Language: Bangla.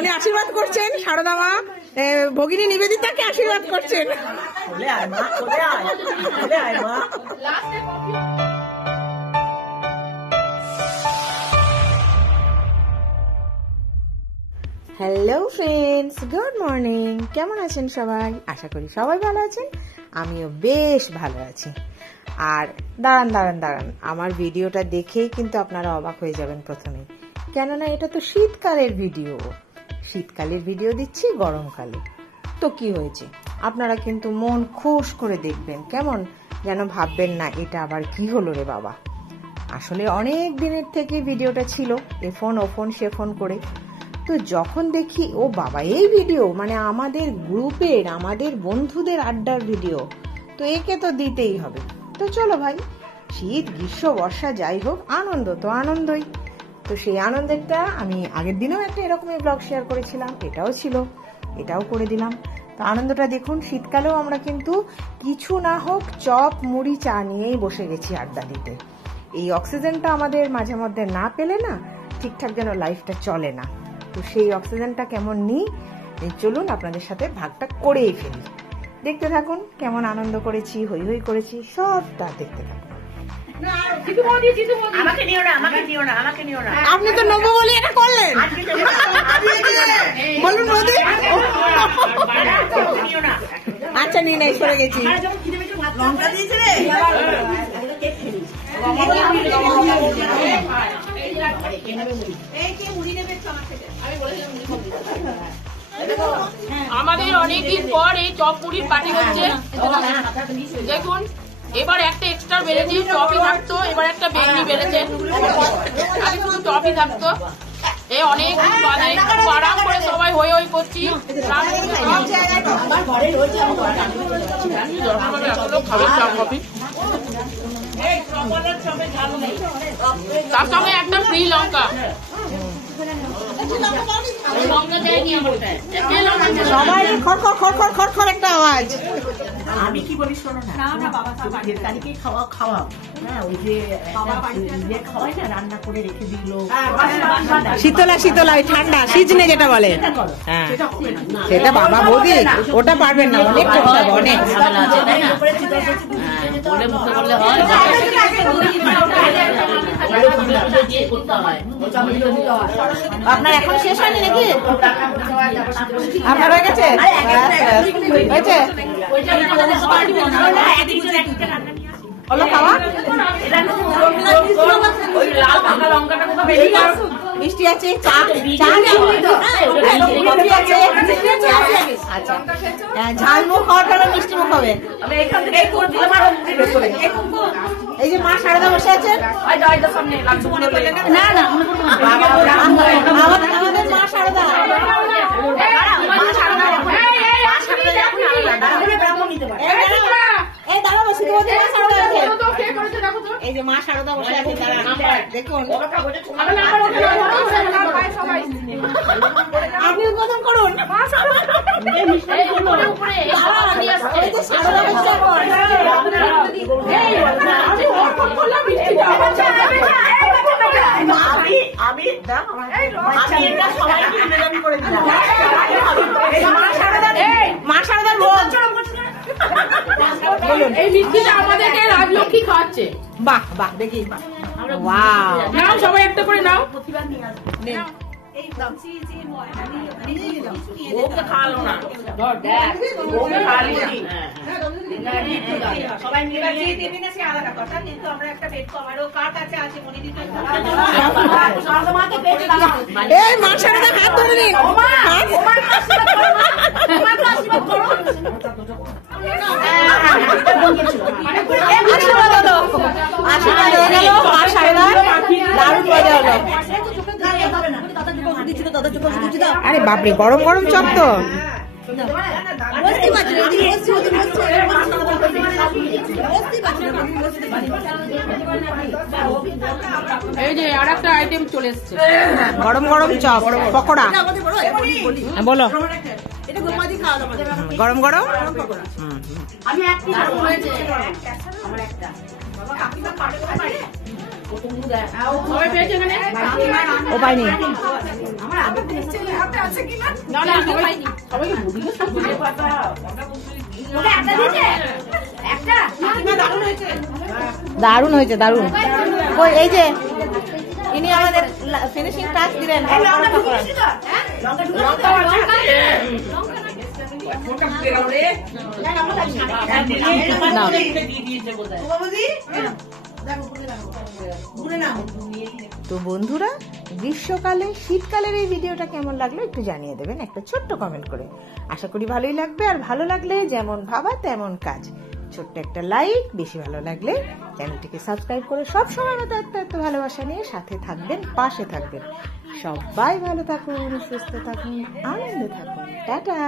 উনি আশীর্বাদ করছেন, সারদা মা ভগিনী নিবেদিতাকে আশীর্বাদ করছেন। Hello friends, good morning. কেমন আছেন সবাই? আশা করি সবাই ভালো আছেন, আমিও বেশ ভালো আছি। আর দাঁড়ান, আমার ভিডিওটা দেখেই কিন্তু আপনারা অবাক হয়ে যাবেন প্রথমে, কেননা এটা তো শীতকালের ভিডিও দিচ্ছি গরমকালে। তো কি হয়েছে, আপনারা কিন্তু মন খুশ করে দেখবেন, কেমন যেন ভাববেন না এটা আবার কি হলো রে বাবা। আসলে অনেক দিনের থেকে ভিডিওটা ছিল, এ ফোন ও ফোন সে ফোন করে। তো যখন দেখি ও বাবা এই ভিডিও, মানে আমাদের গ্রুপের আমাদের বন্ধুদের আড্ডার ভিডিও, তো একে তো দিতেই হবে। তো চলো ভাই, শীত গ্রীষ্ম বর্ষা যাই হোক, আনন্দ তো আনন্দই। তো সেই আনন্দেরটা আমি আগের দিনেও একটা এরকমই ব্লগ শেয়ার করেছিলাম, এটাও ছিল, এটাও করে দিলাম। তো আনন্দটা দেখুন, শীতকালেও আমরা কিন্তু কিছু না হোক চপ মুড়ি চা নিয়েই বসে গেছি আড্ডা দিতে। এই অক্সিজেনটা আমাদের মাঝে মধ্যে না পেলে না ঠিকঠাক যেন লাইফটা চলে না। তো সেই অক্সিজেনটা কেমন নিই, চলুন আপনাদের সাথে ভাগটা করেই ফেলি। দেখতে থাকুন কেমন আনন্দ করেছি, হই হই করেছি, সবটা দেখতে থাকুন। আপনি তো নেবো বলে এটা করলেন, বলুন মোদি। আচ্ছা নিয়ে নাই, সরে গেছি। আমাদের অনেকদিন পর এই চপ মুড়ির পার্টি হচ্ছে। দেখুন, এবার একটা এক্সট্রা বেড়েছে, চপই থাকতো, এবার একটা বেগনি বেড়েছে, আগে শুধু চপই থাকতো। এই অনেক আরাম করে সবাই হই হই করছি। তার সঙ্গে একটা ফ্রি লঙ্কা। সবাই খড়খড় একটা আওয়াজ। আমি কি বলি শোনো না, তারিখে খাওয়া হ্যাঁ, ওই যে খাওয়াই না, রান্না করে রেখে দিল শীতলা ঠান্ডা সিজনে যেটা বলে, হ্যাঁ সেটা বাবা বৌদি ওটা পারবেন না, অনেক অনেক আপনার এখন শেষ হয়নি নাকি? আপনার হয়ে গেছে? হয়েছে হলো খাওয়া? মিষ্টি আছে, চা আচ্ছা, ঝালমুখ খাওয়ার পরে মিষ্টি মুখ হবে। এই যে মা সারদা বসে আছেন, না না আমাদের মা সারদা, এই যে মা সারদা বসে আছে, দেখুন আপনি উদ্বোধন করুন। এই মিষ্টিটা আমাদেরকে রাজলক্ষ্মী খাওয়াচ্ছে। বাহ বাহ, দেখি ওয়াও, নাও সবাই একটা করে নাও। ওকে খাওয়ালো না, ওকে খাওয়ালি সবাই মিলে সে আলাদা কথা, কিন্তু আমরা একটা পেট কমারও কার কাছে আছে মনে দিতে। এই মা সারদা হাত ধরে নিন, আরে বাপরে, গরম গরম চপ তো। এই যে আর একটা আইটেম চলে এসছে, গরম গরম চপ পকোড়া। বলো, গরম গরম সবাই পেয়েছে এখানে? ও পাইনি। না, না, সবাইকে বুঝিয়ে দারুণ হয়েছে, দারুণ। ওই এই যে ইনি আমাদের ফিনিশিং টাচ দিলেন। তো বন্ধুরা, গ্রীষ্মকালে শীতকালের এই ভিডিওটা কেমন লাগলো একটু জানিয়ে দেবেন একটা ছোট্ট কমেন্ট করে। আশা করি ভালোই লাগবে। আর ভালো লাগলে যেমন ভাবা তেমন কাজ, ছোট্ট একটা লাইক, বেশি ভালো লাগলে চ্যানেলটিকে সাবস্ক্রাইব করে সব সময় মতো এত ভালোবাসা নিয়ে সাথে থাকবেন, পাশে থাকবেন। সবাই ভালো থাকুন, সুস্থ থাকুন, আনন্দে থাকুন। টাটা।